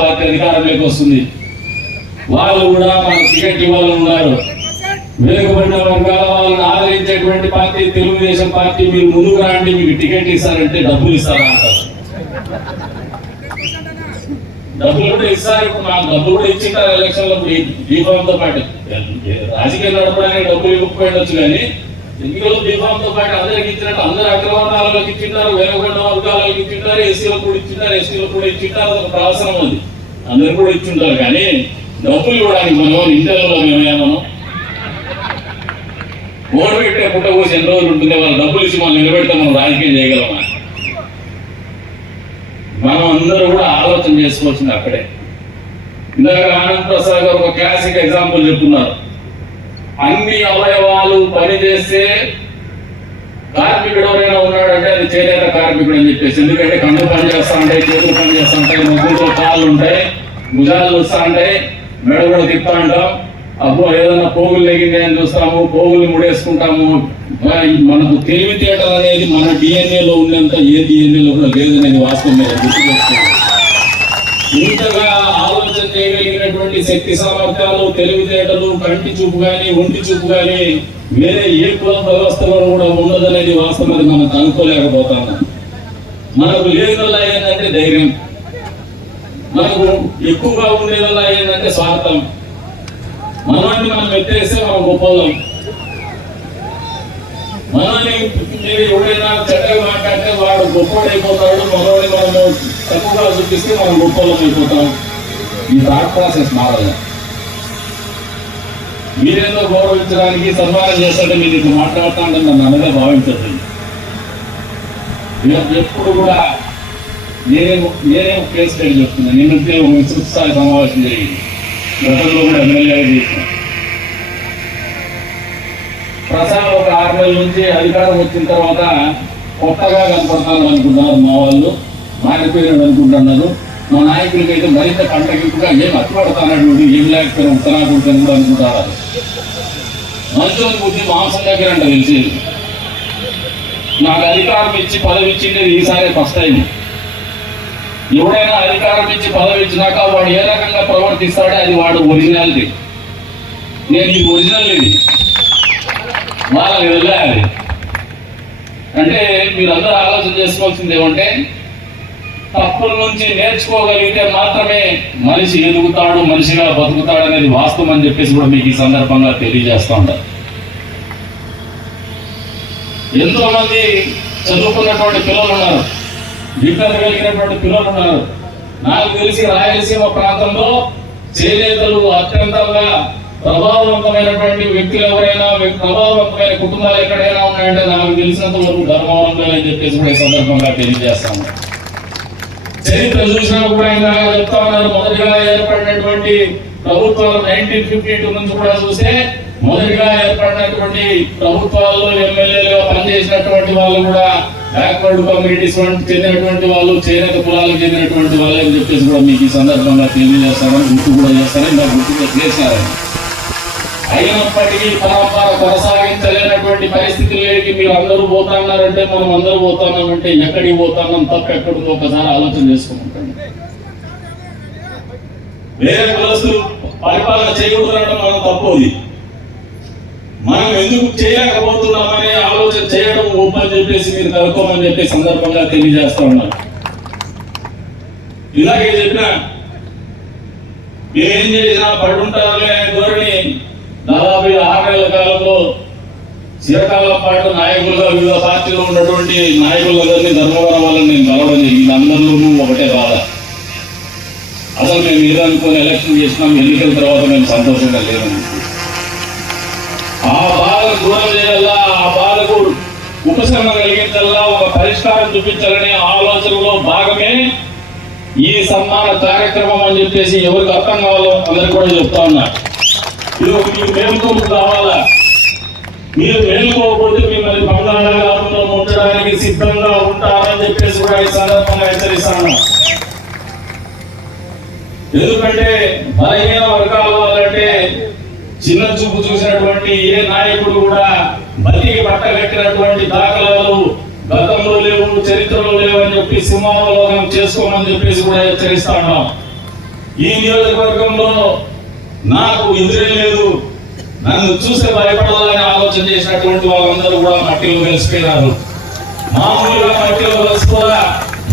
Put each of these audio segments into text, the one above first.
Party అధికారంలోకి వస్తుంది. వాళ్ళు కూడా మనకు టికెట్ ఇవ్వాలని ఉన్నారు. వెనుకబడిన వర్గాల వాళ్ళని ఆదరించేటువంటి పార్టీ తెలుగుదేశం పార్టీ మీరు ముందుకు రాండి మీకు టికెట్ ఇస్తారంటే డబ్బులు ఇస్తారా అంటారు డబ్బులు కూడా ఇస్తారు. ఇప్పుడు నాకు డబ్బులు కూడా ఇచ్చింటారు ఎలక్షన్లో. దీపంతో పాటు. రాజకీయం నడపడానికి డబ్బులు ఇవ్వకపోయిండొచ్చు కానీ ఎన్నికలు బీఫామ్తో పాటు అందరికి ఇచ్చినట్టు అందరు అగ్రవర్ణాలకు ఇచ్చింటారు వెనుకొండ వర్గాలకు ఇచ్చింటారు ఎస్సీలకు కూడా ఇచ్చింటారు ఎస్టీలకు కూడా ఇచ్చింటారు ఒక ప్రవసరం ఉంది అందరు కూడా ఇచ్చింటారు కానీ డబ్బులు ఇవ్వడానికి మనం ఇంటర్లో మేమేమో ఓటు పెట్టే పుట్ట పోసి ఎన్ని రోజులు ఉంటుంది వాళ్ళు డబ్బులు ఇచ్చి మనం నిలబెడితే మనం రాజకీయం చేయగలమా? మనం అందరూ కూడా ఆలోచన చేసుకోవాల్సింది అక్కడే. ఇందాక ఆనంద్ ప్రసాద్ గారు ఒక క్లాసిక్ ఎగ్జాంపుల్ చెప్తున్నారు. అన్ని అవయవాలు పనిచేస్తే కార్మికుడు ఎవరైనా ఉన్నాడంటే అది చేనేత కార్మికుడు అని చెప్పేసి. ఎందుకంటే కన్ను పని చేస్తా ఉంటాయి చేతులు పని చేస్తా ఉంటాయి ముగ్గురు కాళ్ళు ఉంటాయి భుజాలు వస్తా ఉంటాయి మెడ కూడా తిప్పుతా ఉంటాం అబ్బో ఏదైనా పోగులు లేగింది అని చూస్తాము పోగులు ముడేసుకుంటాము. మనకు తెలివితేటలు అనేది మన డిఎన్ఏలో ఉన్నంత ఏ డిఎన్ఏలో లో కూడా లేదనేది వాస్తవం మీద గుర్తుపెట్టుకోవాలి ఇంతగా ఆలోచన చేయగలిగినటువంటి శక్తి సామర్థ్యాలు తెలివితేటలు కంటి చూపు గాని ఒంటి చూపు గాని వేరే ఏ కుల వ్యవస్థలో కూడా ఉండదనేది వాస్తవం మనం అనుకోలేకపోతాము. మనకు లేనిదల్లా ఏంటంటే ధైర్యం. మనకు ఎక్కువగా ఉండేదల్లా ఏంటంటే స్వార్థం. మనల్ని మనం ఎత్తేస్తే మనం గొప్పలం మనల్ని ఎవరైనా చెడ్డగా మాట్లాడితే వాడు గొప్పడైపోతాడు మనల్ని మనము తక్కువగా చూపిస్తే మనం గొప్పలం అయిపోతాం ఈ థాట్ ప్రాసెస్ మారాలి మీరేందో గౌరవించడానికి సన్మానం చేస్తుంటే మీరు ఇట్లా మాట్లాడుతా అంటే నన్ను అనగా భావించదు ఎప్పుడు కూడా నేనేమో నేనేమో కేసు పెట్టి చెప్తున్నాను నిన్నట్టే ఒక విస్తృత సమావేశం జరిగింది. గతంలో కూడా ఎమ్మెల్యే చేసిన. ప్రసాద్ ఒక ఆరు నెలల నుంచి అధికారం వచ్చిన తర్వాత కొత్తగా కనపడతాను అనుకుంటున్నారు మా వాళ్ళు. మారిపోయినాడు అనుకుంటున్నారు? మా నాయకులకి అయితే మరింత కంటగింపుగా ఏం అట్టుపడతానడు ఏం లేకపోయినా ఉత్తరాకుంటాను కూడా అనుకుంటారు? మంచోని బుద్ధి మాంసం దగ్గర అంట తెలిసి నాకు అధికారం ఇచ్చి పదవి ఇచ్చిండేది ఈసారి ఫస్ట్ టైం ఎవడైనా అధికారం ఇచ్చి పదవి ఇచ్చినాక వాడు ఏ రకంగా ప్రవర్తిస్తాడో అది వాడు ఒరిజినాలిటీ. నేను ఇది ఒరిజినల్ ఇది వాళ్ళకి వెళ్ళాలి అంటే మీరందరూ ఆలోచన చేసుకోవాల్సింది ఏమంటే తప్పుల నుంచి నేర్చుకోగలిగితే మాత్రమే మనిషి ఎదుగుతాడు మనిషిగా బతుకుతాడు అనేది వాస్తవం అని చెప్పేసి కూడా మీకు ఈ సందర్భంగా తెలియజేస్తా ఉంటారు ఎంతో మంది చదువుకున్నటువంటి పిల్లలు ఉన్నారు విజ్ఞత కలిగినటువంటి పిల్లలు ఉన్నారు. నాకు తెలిసి రాయలసీమ ప్రాంతంలో చేనేతలు అత్యంతంగా ప్రభావవంతమైనటువంటి వ్యక్తులు ఎవరైనా ప్రభావవంతమైన కుటుంబాలు ఎక్కడైనా ఉన్నాయంటే నాకు తెలిసినంత వరకు ధర్మవంతులు అని చెప్పేసి కూడా ఈ సందర్భంగా తెలియజేస్తాను చరిత్ర చూసినా కూడా ఇందాక చెప్తా ఉన్నారు మొదటిగా ఏర్పడినటువంటి ప్రభుత్వాలు నైన్టీన్ ఫిఫ్టీ టూ నుంచి కూడా చూస్తే మొదటిగా ఏర్పడినటువంటి ప్రభుత్వాల్లో ఎమ్మెల్యేలుగా పనిచేసినటువంటి వాళ్ళు కూడా బ్యాక్వర్డ్ కమ్యూనిటీస్ చెందినటువంటి వాళ్ళు చేనేత కులాలకు చెందినటువంటి వాళ్ళు అని చెప్పేసి కూడా మీకు ఈ సందర్భంగా తెలియజేస్తారని గుర్తు కూడా చేస్తారని నాకు గుర్తుగా చేశారని అయినప్పటికీ పరంపర కొనసాగించలేనటువంటి పరిస్థితులకి మీరు అందరూ పోతున్నారంటే మనం అందరూ పోతున్నామంటే ఎక్కడికి పోతున్నాం తప్ప ఎక్కడికి ఒకసారి ఆలోచన చేసుకుంటాం. వేరే కులస్తులు పరిపాలన చేయకూడదనడం మనం తప్పు మనం ఎందుకు చేయలేకపోతున్నామనే ఆలోచన చేయడం ఓపెన్ చెప్పేసి మీరు కలుపుకోమని చెప్పే సందర్భంగా తెలియజేస్తా ఉన్నారు ఇలాగే చెప్పిన మేమేం చేసినా పడుంటారులే ధోరణి దాదాపు ఈ ఆరు నెలల కాలంలో చిరకాలం పాటు నాయకులుగా వివిధ పార్టీలో ఉన్నటువంటి నాయకులందరినీ ధర్మవరం వాళ్ళని నేను కలవడం జరిగింది. అందరిలోనూ ఒకటే బాధ. అసలు మేము ఏదనుకుని ఎలక్షన్ చేసినాం ఎన్నికల తర్వాత మేము సంతోషంగా లేదని ఆ బాధను దూరం చేయాలా ఆ బాధకు ఉపశమనం కలిగించాలా ఒక పరిష్కారం చూపించాలనే ఆలోచనలో భాగమే ఈ సన్మాన కార్యక్రమం అని చెప్పేసి ఎవరికి అర్థం కావాలో అందరికి కూడా చెప్తా ఉన్నారు ఇది మీకు మేలుకోపు కావాలా? మీరు మేలుకోకపోతే మిమ్మల్ని బంగాళాఖాతంలో ఉండడానికి సిద్ధంగా ఉంటారని చెప్పేసి కూడా ఈ సందర్భంగా హెచ్చరిస్తాను. ఎందుకంటే బలహీన వర్గాల వాళ్ళంటే చిన్న చూపు చూసినటువంటి ఏ నాయకుడు కూడా బతికి పట్టగట్టినటువంటి దాఖలాలు గతంలో లేవు చరిత్రలో లేవు అని చెప్పి సింహావలోకం చేసుకోమని చెప్పేసి కూడా హెచ్చరిస్తాను ఈ నియోజకవర్గంలో నాకు ఎదురే లేదు. నన్ను చూసే భయపడాలని ఆలోచన చేసినటువంటి వాళ్ళందరూ కూడా మట్టిలో కలిసిపోయినారు. మామూలుగా మట్టిలో కలిసిపోరా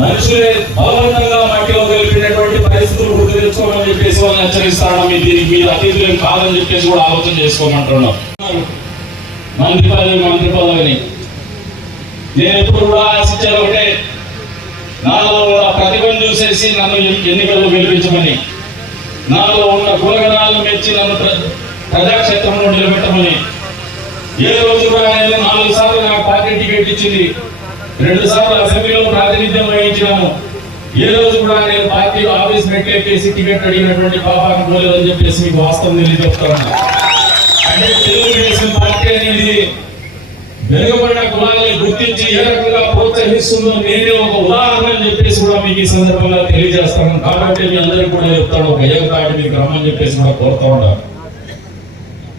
మనుషులే బలవంతంగా మట్టిలో కలిపినటువంటి పరిస్థితులు గుర్తు తెచ్చుకోమని చెప్పేసి వాళ్ళని హెచ్చరిస్తాను. మీ దీనికి మీరు అతిథులు కాదని చెప్పేసి కూడా ఆలోచన చేసుకోమంటున్నాం. మంత్రి పదవి మంత్రి పదవిని నేను ఎప్పుడు కూడా ఆశించాను ఒకటే. నాలో ప్రతిభను చూసేసి నన్ను ఎన్నికల్లో గెలిపించమని. నాలో ఉన్న గుణగణాలను మెచ్చి నన్ను ప్రజాక్షేత్రంలో నిలబెట్టమని. ఏ రోజు కూడా నాలుగు సార్లు నాకు పార్టీ టికెట్ ఇచ్చింది. రెండు సార్లు అసెంబ్లీలో ప్రాతినిధ్యం వహించినాను. ఏ రోజు కూడా నేను పార్టీ ఆఫీస్ మెట్లెక్కేసి టికెట్ అడిగినటువంటి పాపాన్ని పోలేదని చెప్పేసి మీకు వాస్తవం తెలియజేస్తాను అంటే తెలుగుదేశం పార్టీ అనేది వెనుకబడిన కులాలని గుర్తించి ఏ రకంగా ప్రోత్సహిస్తుందో నేనే ఒక ఉదాహరణ చెప్పేసి కూడా మీకు ఈ సందర్భంగా తెలియజేస్తాను. కాబట్టి మీ అందరికీ కూడా చెప్తాను ఒక ఏకతాటి మీకు రమ్మని చెప్పేసి కూడా కోరుతా ఉన్నాను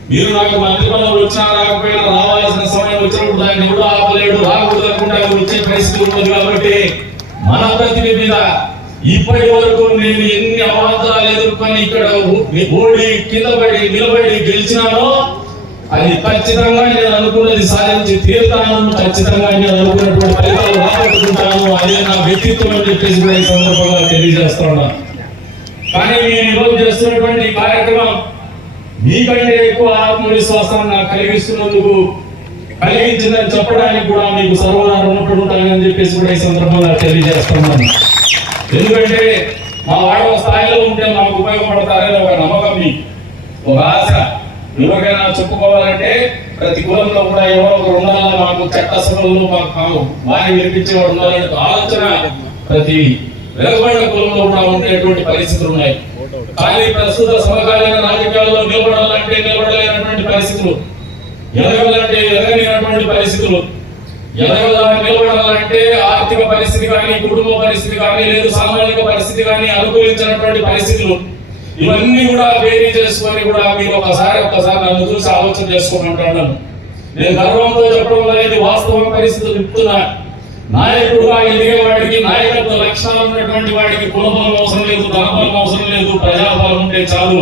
మీరు నాకు మంత్రి పదవులు వచ్చినా రాకపోయినా రావాల్సిన సమయం వచ్చినప్పుడు దాన్ని కూడా ఆపలేడు రాకూడదు అనుకుంటే అది వచ్చే పరిస్థితి ఉంటుంది కాబట్టి మన ప్రతిభ మీద ఇప్పటి వరకు నేను ఎన్ని అవాంతరాలు ఎదుర్కొని ఇక్కడ ఓడి కింద పడి నిలబడి గెలిచినానో అది ఖచ్చితంగా నేను అనుకున్నది సాధించి తీరుతాను ఖచ్చితంగా నేను అనుకున్నటువంటి ఫలితాలు రాబట్టుకుంటాను అదే నా వ్యక్తిత్వం అని చెప్పేసి కూడా ఈ సందర్భంగా తెలియజేస్తున్నాను కానీ నేను ఈరోజు చేస్తున్నటువంటి కార్యక్రమం మీకంటే ఎక్కువ ఆత్మవిశ్వాసాన్ని నాకు కలిగిస్తున్నందుకు కలిగించిందని చెప్పడానికి కూడా మీకు సర్వదా రుణపడి ఉంటానని చెప్పేసి కూడా ఈ సందర్భంగా తెలియజేస్తున్నాను. ఎందుకంటే మా వాడవ స్థాయిలో ఉంటే మాకు ఉపయోగపడతారని ఒక నమ్మకం మీకు ఒక ఆశ. ఎవరికైనా చెప్పుకోవాలంటే ప్రతి కులంలో కూడా ఎవరో ఒకరు ఉండాలని మాకు చట్టసభల్లో మాకు మాకు వారిని వినిపించేవాడు ఉండాలనే ఆలోచన ప్రతి వెలువడిన కులంలో కూడా ఉండేటువంటి పరిస్థితులు ఉన్నాయి. కానీ ప్రస్తుత సమకాలీన రాజకీయాల్లో నిలబడాలంటే నిలబడలేనటువంటి పరిస్థితులు ఎదగాలంటే ఎదగలేనటువంటి పరిస్థితులు. ఎదగల నిలబడాలంటే ఆర్థిక పరిస్థితి కానీ కుటుంబ పరిస్థితి కానీ లేదు సామాజిక పరిస్థితి కానీ అనుకూలించినటువంటి పరిస్థితులు. ఇవన్నీ కూడా వేరీ చేసుకొని కూడా మీరు ఒకసారి ఒక్కసారి నన్ను చూసి ఆలోచన చేసుకోమంటాను నేను గర్వంతో చెప్పడం అనేది వాస్తవం పరిస్థితులు చెప్తున్నా. నాయకుడుగా ఎదిగే వాడికి నాయకత్వ లక్షణాలు ఉన్నటువంటి వాడికి కులబలం అవసరం లేదు ధనబలం అవసరం లేదు ప్రజాబలం ఉంటే చాలు.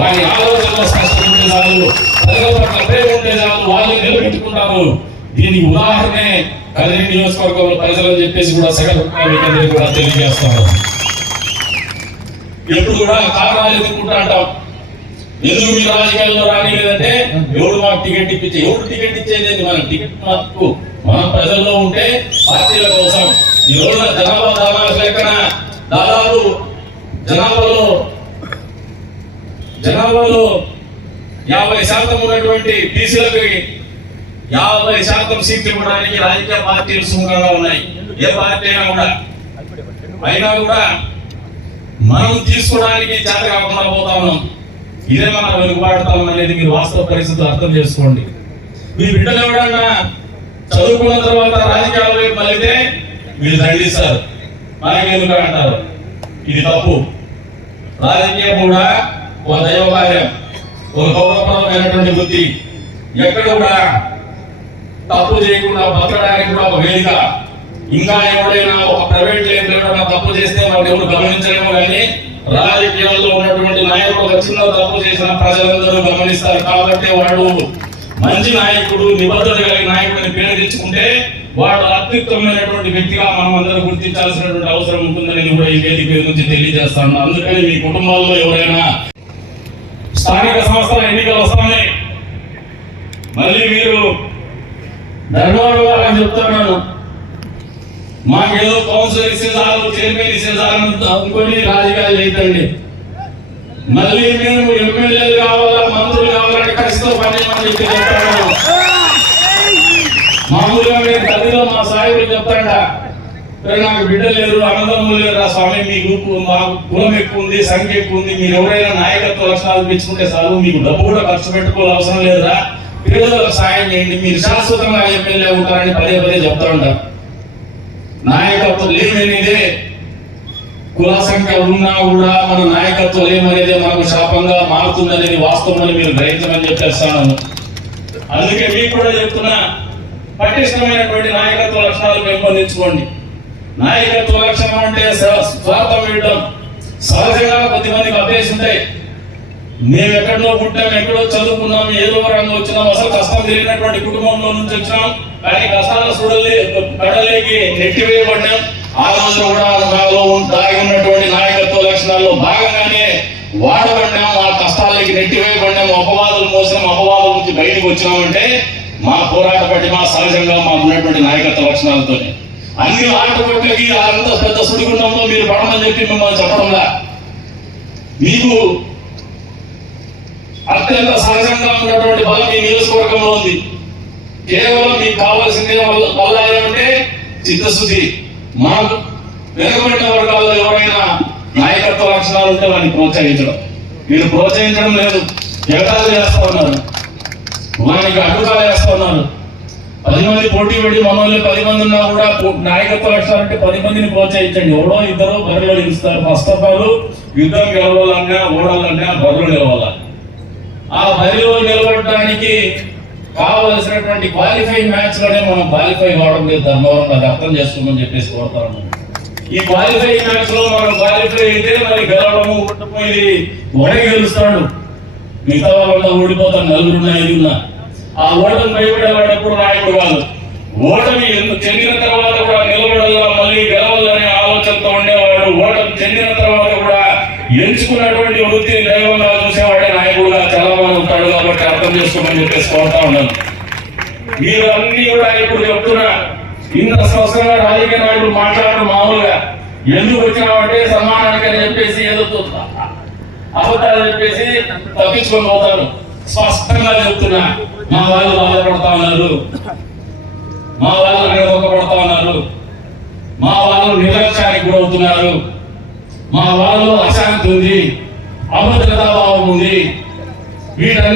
వాడి ఆలోచనలో స్పష్టం ఉంటే చాలు. ప్రజల పట్ల ప్రేమ ఉంటే చాలు. వాళ్ళు నిలబెట్టుకుంటారు. దీనికి ఉదాహరణే కదిరి నియోజకవర్గంలో ప్రజలని చెప్పేసి కూడా సగటు కూడా తెలియజేస్తారు. ఎప్పుడు కూడా కారణాలు ఎదుర్కొంటా అంటాం ఎందుకు మీరు రాజకీయాల్లో రానిలేదంటే ఎవడు మాకు టికెట్ ఇప్పించే ఎవడు టికెట్ ఇచ్చేది మన టికెట్ మాకు మనం ప్రజల్లో ఉంటే పార్టీల కోసం ఈ రోజున జనాభా దాదాపు లెక్కన దాదాపు జనాభాలో జనాభాలో యాభై శాతం ఉన్నటువంటి బీసీలకు యాభై శాతం సీట్లు ఇవ్వడానికి రాజకీయ పార్టీలు సుముఖంగా ఉన్నాయి. ఏ పార్టీ అయినా కూడా. అయినా కూడా మనం తీసుకోవడానికి చేత కాకుండా పోతా ఉన్నాం. ఇదే మన వెనుకబాటుతాం అనేది మీరు వాస్తవ పరిస్థితులు అర్థం చేసుకోండి. మీ బిడ్డలు ఎవడన్నా చదువుకున్న తర్వాత రాజకీయాల వైపు మళ్ళీతే మీరు దండిస్తారు. మనకెందుకు అంటారు? ఇది తప్పు. రాజకీయం కూడా ఒక దైవ కార్యం ఒక గౌరవప్రదమైనటువంటి వృత్తి. ఎక్కడ కూడా తప్పు చేయకుండా బతకడానికి కూడా ఒక వేదిక. ఇంకా ఎవడైనా ఒక ప్రైవేట్ లైన్ తప్పు చేస్తే వాడు ఎవరు గమనించలేమో కానీ రాజకీయాల్లో ఉన్నటువంటి నాయకుడు ఒక చిన్న తప్పు చేసిన ప్రజలందరూ గమనిస్తారు. కాబట్టి వాడు మంచి నాయకుడు నిబద్ధత కలిగిన నాయకుడిని పేరు వాడు అత్యుత్తమైనటువంటి వ్యక్తిగా మనం అందరం గుర్తించాల్సినటువంటి అవసరం ఉంటుందని కూడా ఈ వేదిక మీద నుంచి తెలియజేస్తాను. అందుకని మీ కుటుంబాల్లో ఎవరైనా స్థానిక సంస్థల ఎన్నికలు వస్తున్నాయి మళ్ళీ మీరు ధర్మవరం అని చెప్తున్నాను. మాకేదో కౌన్సిల్ ఇచ్చేసారు చైర్మన్ ఇచ్చేసారు అనుకుని రాజకీయాలు చేయకండి మళ్ళీ మేము ఎమ్మెల్యేలు కావాలా మంత్రులు కావాలంటే ఖచ్చితంగా పని చేయమని చెప్పి చెప్తాను మామూలుగా మీరు తల్లిలో మా సాయిబులు చెప్తాడ నాకు బిడ్డ లేరు అన్నదమ్ములు లేరు రా స్వామి మీ గ్రూప్ మా కులం ఎక్కువ ఉంది సంఖ్య ఎక్కువ ఉంది మీరు ఎవరైనా నాయకత్వ లక్షణాలు పెంచుకుంటే చాలు మీకు డబ్బు కూడా ఖర్చు పెట్టుకోవాలి అవసరం లేదురా పేదలకు సాయం చేయండి మీరు శాశ్వతంగా ఎమ్మెల్యే ఉంటారని పదే పదే చెప్తా ఉంటారు నాయకత్వం లేమనేదే కుల సంఖ్య ఉన్నా కూడా మన నాయకత్వం లేమనేదే మనకు శాపంగా మారుతుందనేది వాస్తవం అని మీరు గ్రహించమని చెప్పేస్తాను అందుకే మీకు కూడా చెప్తున్నా పటిష్టమైనటువంటి నాయకత్వ లక్షణాలు పెంపొందించుకోండి. నాయకత్వ లక్షణం అంటే స్వార్థం వీడడం సహజంగా కొద్ది మందికి ఉంటాయి మేము ఎక్కడో పుట్టాం ఎక్కడో చదువుకున్నాం ఏదో రంగం వచ్చినాం అసలు కష్టం తెలియనటువంటి కుటుంబంలో నుంచి వచ్చినాం. కానీ కష్టాల చూడలే కడలేకి నెట్టివేయబడ్డాం. ఆ రోజు కూడా మాలో దాగి ఉన్నటువంటి నాయకత్వ లక్షణాల్లో భాగంగానే వాడబడ్డాం ఆ కష్టాలకి నెట్టివేయబడ్డాం అపవాదులు మోసాం అపవాదుల నుంచి బయటకు వచ్చినామంటే మా పోరాట పట్టి మా సహజంగా మా ఉన్నటువంటి నాయకత్వ లక్షణాలతోనే. అన్ని ఆటపోట్లకి అంత పెద్ద సుడిగుండంలో మీరు పడమని చెప్పి మిమ్మల్ని చెప్పడంలా. మీకు అత్యంత సహజంగా ఉన్నటువంటి బలం ఈ నియోజకవర్గంలో ఉంది. కేవలం మీకు కావాల్సింది వల్ల ఏమంటే చిత్తశుద్ధి. మనకు వెనుకబడిన వర్గాల్లో ఎవరైనా నాయకత్వ లక్షణాలు ఉంటే వారిని ప్రోత్సహించడం. మీరు ప్రోత్సహించడం లేదు. జగతాలు చేస్తా ఉన్నారు. వానికి అడ్డుకాలు వేస్తా ఉన్నారు. పది మంది పోటీ పెట్టి మనల్ని పది మంది ఉన్నా కూడా నాయకత్వ లక్షణాలంటే పది మందిని ప్రోత్సహించండి. ఎవడో ఇద్దరు బర్రెలు నిలుస్తారు. ఫస్ట్ ఆఫ్ ఆల్ యుద్ధం గెలవాలన్నా ఓడాలన్నా బర్రెలు గెలవాలన్నా ఆ బరిలో నిలబడటానికి కావలసినటువంటి క్వాలిఫై మ్యాచ్లోనే మనం క్వాలిఫై కావడం లేదు. ధర్మవరం అది అర్థం చేసుకోమని చెప్పేసి కోరుతాను ఈ క్వాలిఫై మ్యాచ్లో మనం క్వాలిఫై అయితే మరి గెలవడము ఓడిపోయి ఒకటే గెలుస్తాడు. మిగతా వాళ్ళ ఓడిపోతాం నలుగురున్నా ఐదున్నా ఆ ఓటమి భయపడేవాడు నాయకుడు కాదు. ఓటమి చెందిన తర్వాత కూడా నిలబడల్లా మళ్ళీ గెలవాలనే ఆలోచనతో ఉండేవాడు. ఓటమి చెందిన తర్వాత కూడా ఎంచుకున్నటువంటి వృత్తిని దైవంగా చూసేవాడే నాయకుడుగా చాలా మంది ఉంటాడు కాబట్టి అర్థం చెప్పేసి కోరుతా ఉన్నాను. మీరు అన్ని కూడా ఇప్పుడు చెప్తున్నా ఇంత స్పష్టంగా రాజకీయ నాయకులు మాట్లాడడం మామూలుగా. ఎందుకు వచ్చినామంటే సన్మానానికి అని చెప్పేసి ఏదో అబద్ధాలు చెప్పేసి తప్పించుకొని పోతారు. స్పష్టంగా చెప్తున్నా మా వాళ్ళు బాధపడతా ఉన్నారు. మా వాళ్ళు నిలదొక్కబడతా ఉన్నారు. మా వాళ్ళు నిర్లక్ష్యానికి గురవుతున్నారు. మా వాళ్ళు అశాంతి ఉంది అభద్రతాభావం ఉంది. వీటన్ని